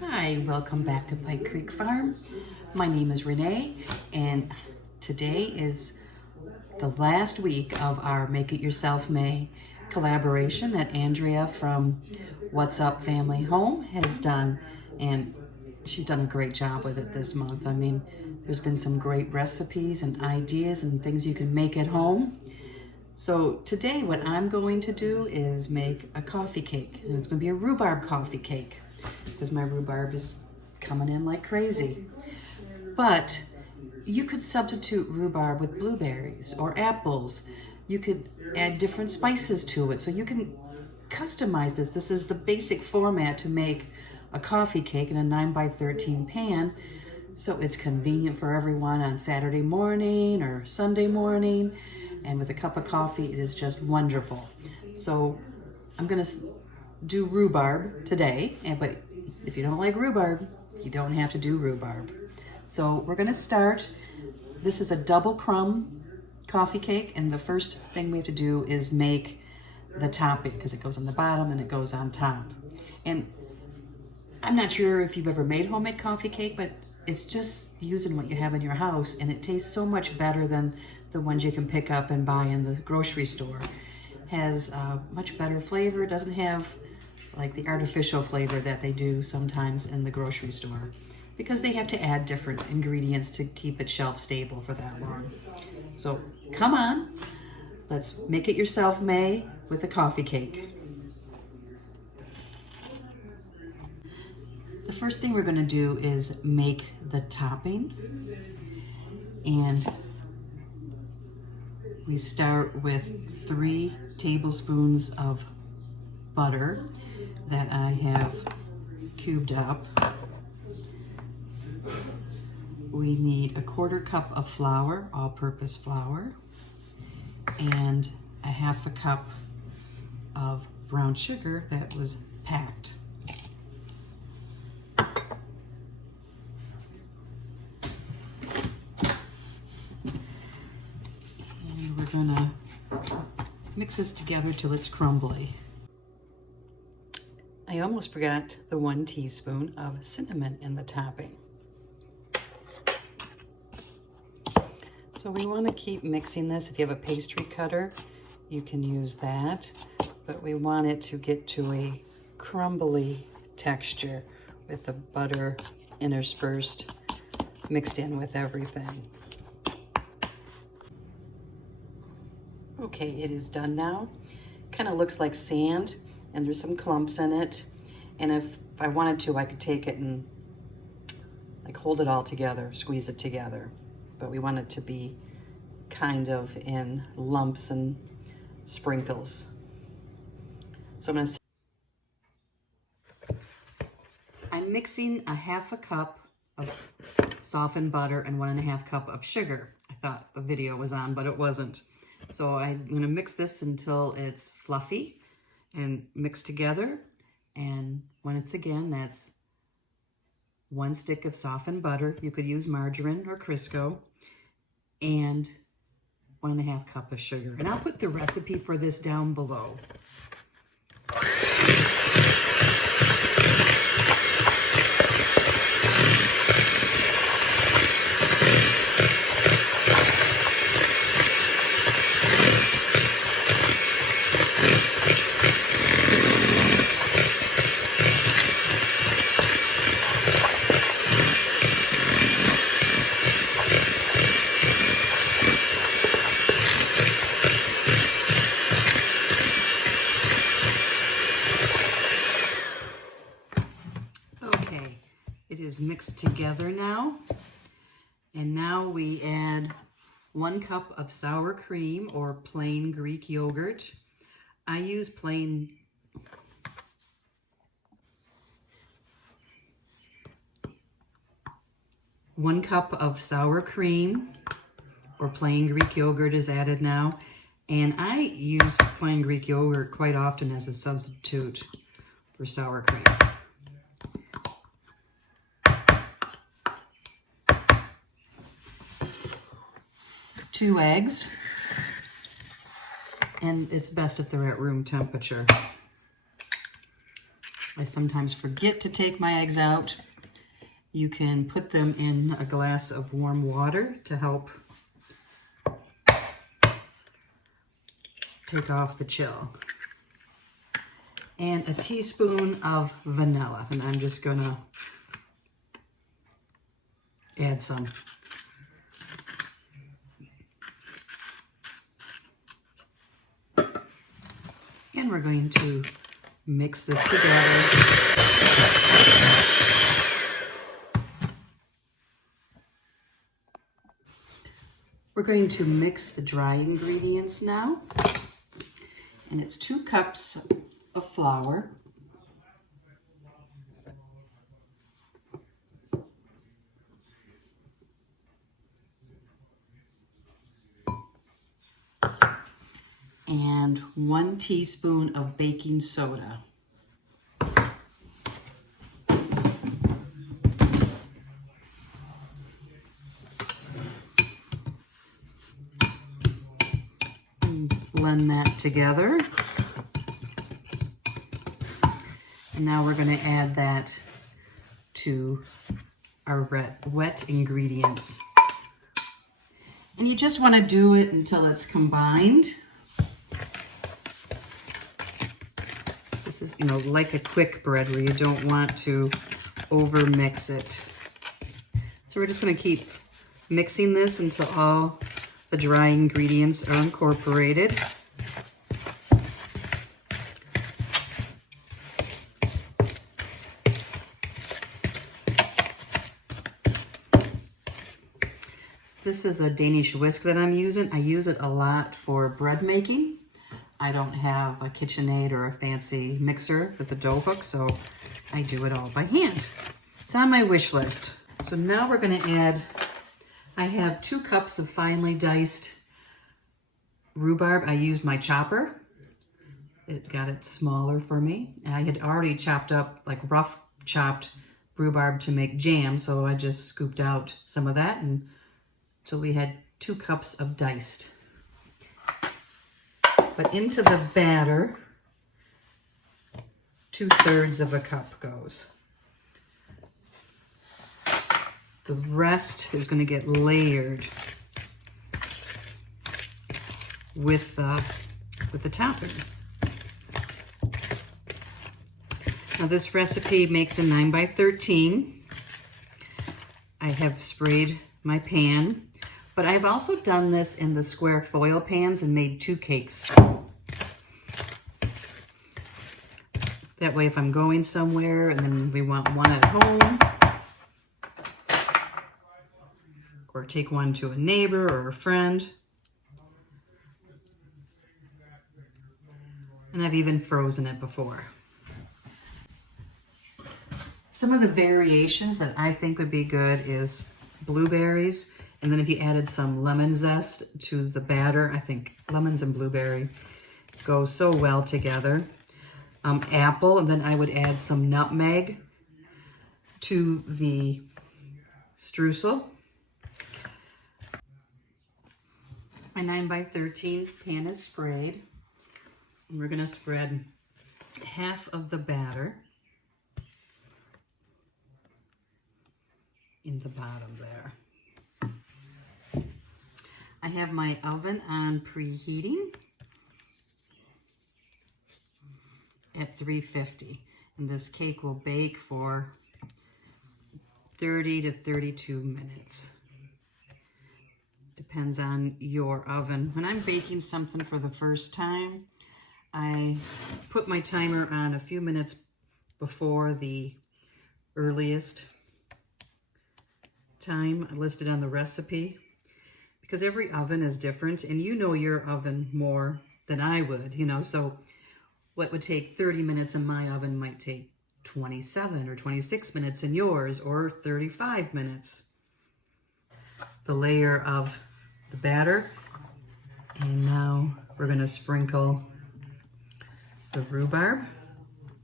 Hi, welcome back to Pike Creek Farm. My name is Renee, and today is the last week of our Make It Yourself May collaboration that Andrea from What's Up Family Home has done, and she's done a great job with it this month. I mean, there's been some great recipes and ideas and things you can make at home. So today what I'm going to do is make a coffee cake, and it's going to be a rhubarb coffee cake because my rhubarb is coming in like crazy. But you could substitute rhubarb with blueberries or apples. You could add different spices to it, so you can customize this. This is the basic format to make a coffee cake in a 9x13 pan, so it's convenient for everyone on Saturday morning or Sunday morning. And with a cup of coffee, it is just wonderful. So I'm gonna do rhubarb today, but if you don't like rhubarb, you don't have to do rhubarb. So we're gonna start. This is a double crumb coffee cake, and the first thing we have to do is make the topping, because it goes on the bottom and it goes on top. And I'm not sure if you've ever made homemade coffee cake, but it's just using what you have in your house, and it tastes so much better than the ones you can pick up and buy in the grocery store. Has much better flavor. It doesn't have like the artificial flavor that they do sometimes in the grocery store, because they have to add different ingredients to keep it shelf stable for that long. So come on, let's make it yourself May with a coffee cake. The first thing we're going to do is make the topping, and we start with 3 tablespoons of butter that I have cubed up. We need a 1/4 cup of flour, all-purpose flour, and a 1/2 cup of brown sugar that was packed. We're gonna mix this together till it's crumbly. I almost forgot the 1 teaspoon of cinnamon in the topping. So we want to keep mixing this. If you have a pastry cutter, you can use that, but we want it to get to a crumbly texture with the butter interspersed, mixed in with everything. Okay, it is done now. Kind of looks like sand, and there's some clumps in it. And if I wanted to, I could take it and like hold it all together, squeeze it together. But we want it to be kind of in lumps and sprinkles. So I'm mixing a 1/2 cup of softened butter and 1 1/2 cup of sugar. I thought the video was on, but it wasn't. So I'm going to mix this until it's fluffy and mixed together. And once again, that's 1 stick of softened butter. You could use margarine or Crisco, and 1 1/2 cup of sugar. And I'll put the recipe for this down below. Okay, it is mixed together now. And now we add 1 cup of sour cream or plain Greek yogurt. I use plain. One cup of sour cream or plain Greek yogurt is added now. And I use plain Greek yogurt quite often as a substitute for sour cream. 2 eggs, and it's best if they're at room temperature. I sometimes forget to take my eggs out. You can put them in a glass of warm water to help take off the chill. And a teaspoon of vanilla. And I'm just gonna add some. And we're going to mix this together. We're going to mix the dry ingredients now. And it's 2 cups of flour. And 1 teaspoon of baking soda. And blend that together. And now we're going to add that to our wet ingredients. And you just want to do it until it's combined. This is, like a quick bread where you don't want to over mix it. So we're just going to keep mixing this until all the dry ingredients are incorporated. This is a Danish whisk that I'm using. I use it a lot for bread making. I don't have a KitchenAid or a fancy mixer with a dough hook, so I do it all by hand. It's on my wish list. So now we're going to add, I have 2 cups of finely diced rhubarb. I used my chopper. It got it smaller for me. I had already chopped up, like rough chopped rhubarb to make jam, so I just scooped out some of that, and so we had 2 cups of diced. But into the batter, 2/3 of a cup goes. The rest is going to get layered with the topping. Now this recipe makes a 9 by 13. I have sprayed my pan, but I've also done this in the square foil pans and made 2 cakes. That way, if I'm going somewhere and then we want one at home, or take one to a neighbor or a friend. And I've even frozen it before. Some of the variations that I think would be good is blueberries. And then if you added some lemon zest to the batter, I think lemons and blueberry go so well together. Apple, and then I would add some nutmeg to the streusel. My 9 by 13 pan is sprayed. And we're going to spread half of the batter in the bottom there. I have my oven on preheating at 350, and this cake will bake for 30 to 32 minutes. Depends on your oven. When I'm baking something for the first time, I put my timer on a few minutes before the earliest time listed on the recipe, because every oven is different, and you know your oven more than I would, so what would take 30 minutes in my oven might take 27 or 26 minutes in yours, or 35 minutes. The layer of the batter, and now we're going to sprinkle the rhubarb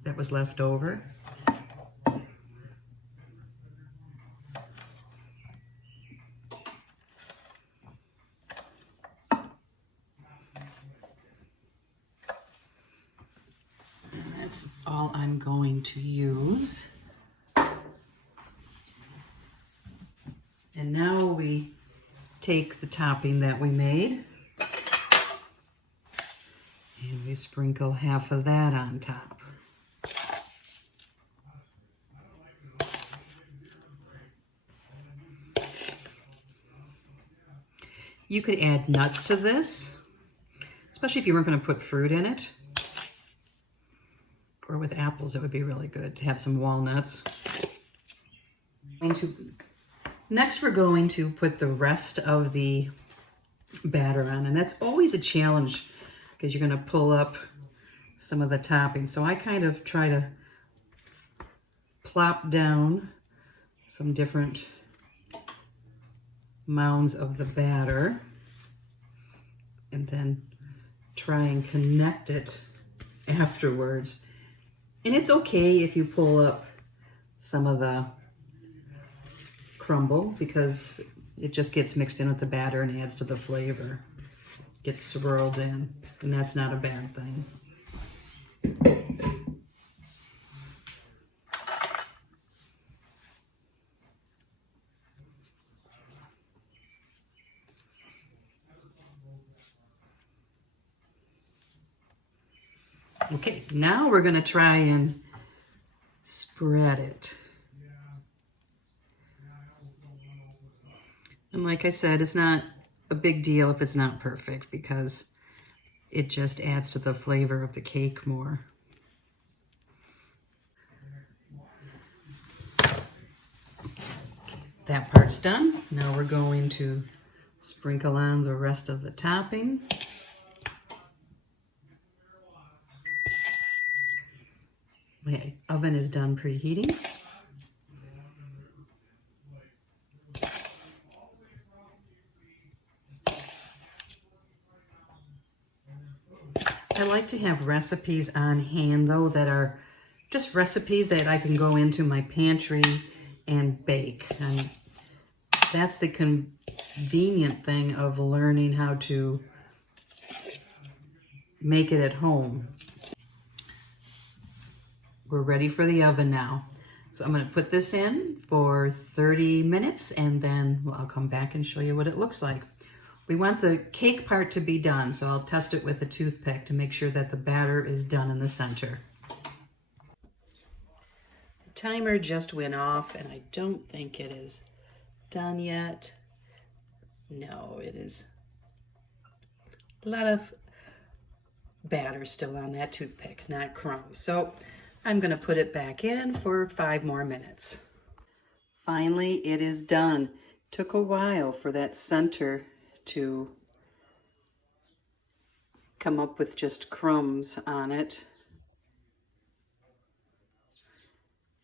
that was left over. that's all I'm going to use. And now we take the topping that we made and we sprinkle half of that on top. You could add nuts to this, especially if you weren't going to put fruit in it. Or with apples, it would be really good to have some walnuts. Next, we're going to put the rest of the batter on, and that's always a challenge because you're going to pull up some of the topping. So I kind of try to plop down some different mounds of the batter and then try and connect it afterwards. And it's okay if you pull up some of the crumble because it just gets mixed in with the batter and adds to the flavor. Gets swirled in, and that's not a bad thing. Okay, now we're going to try and spread it. And like I said, it's not a big deal if it's not perfect because it just adds to the flavor of the cake more. That part's done. Now we're going to sprinkle on the rest of the topping. My oven is done preheating. I like to have recipes on hand though that are just recipes that I can go into my pantry and bake. And that's the convenient thing of learning how to make it at home. We're ready for the oven now. So I'm going to put this in for 30 minutes and then I'll come back and show you what it looks like. We want the cake part to be done, so I'll test it with a toothpick to make sure that the batter is done in the center. The timer just went off and I don't think it is done yet. No, it is a lot of batter still on that toothpick, not crumbs. So I'm going to put it back in for 5 more minutes. Finally, it is done. Took a while for that center to come up with just crumbs on it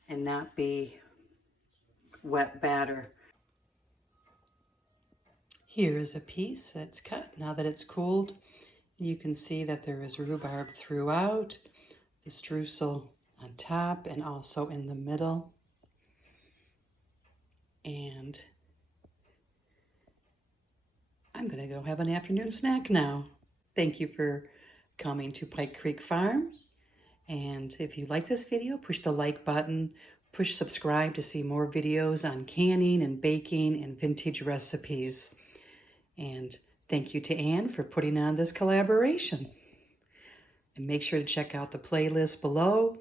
and not be wet batter. Here's a piece that's cut. Now that it's cooled, you can see that there is rhubarb throughout, the streusel on top and also in the middle. And I'm going to go have an afternoon snack now. Thank you for coming to Pike Creek Farm. And if you like this video, push the like button, push subscribe to see more videos on canning and baking and vintage recipes. And thank you to Anne for putting on this collaboration. And make sure to check out the playlist below.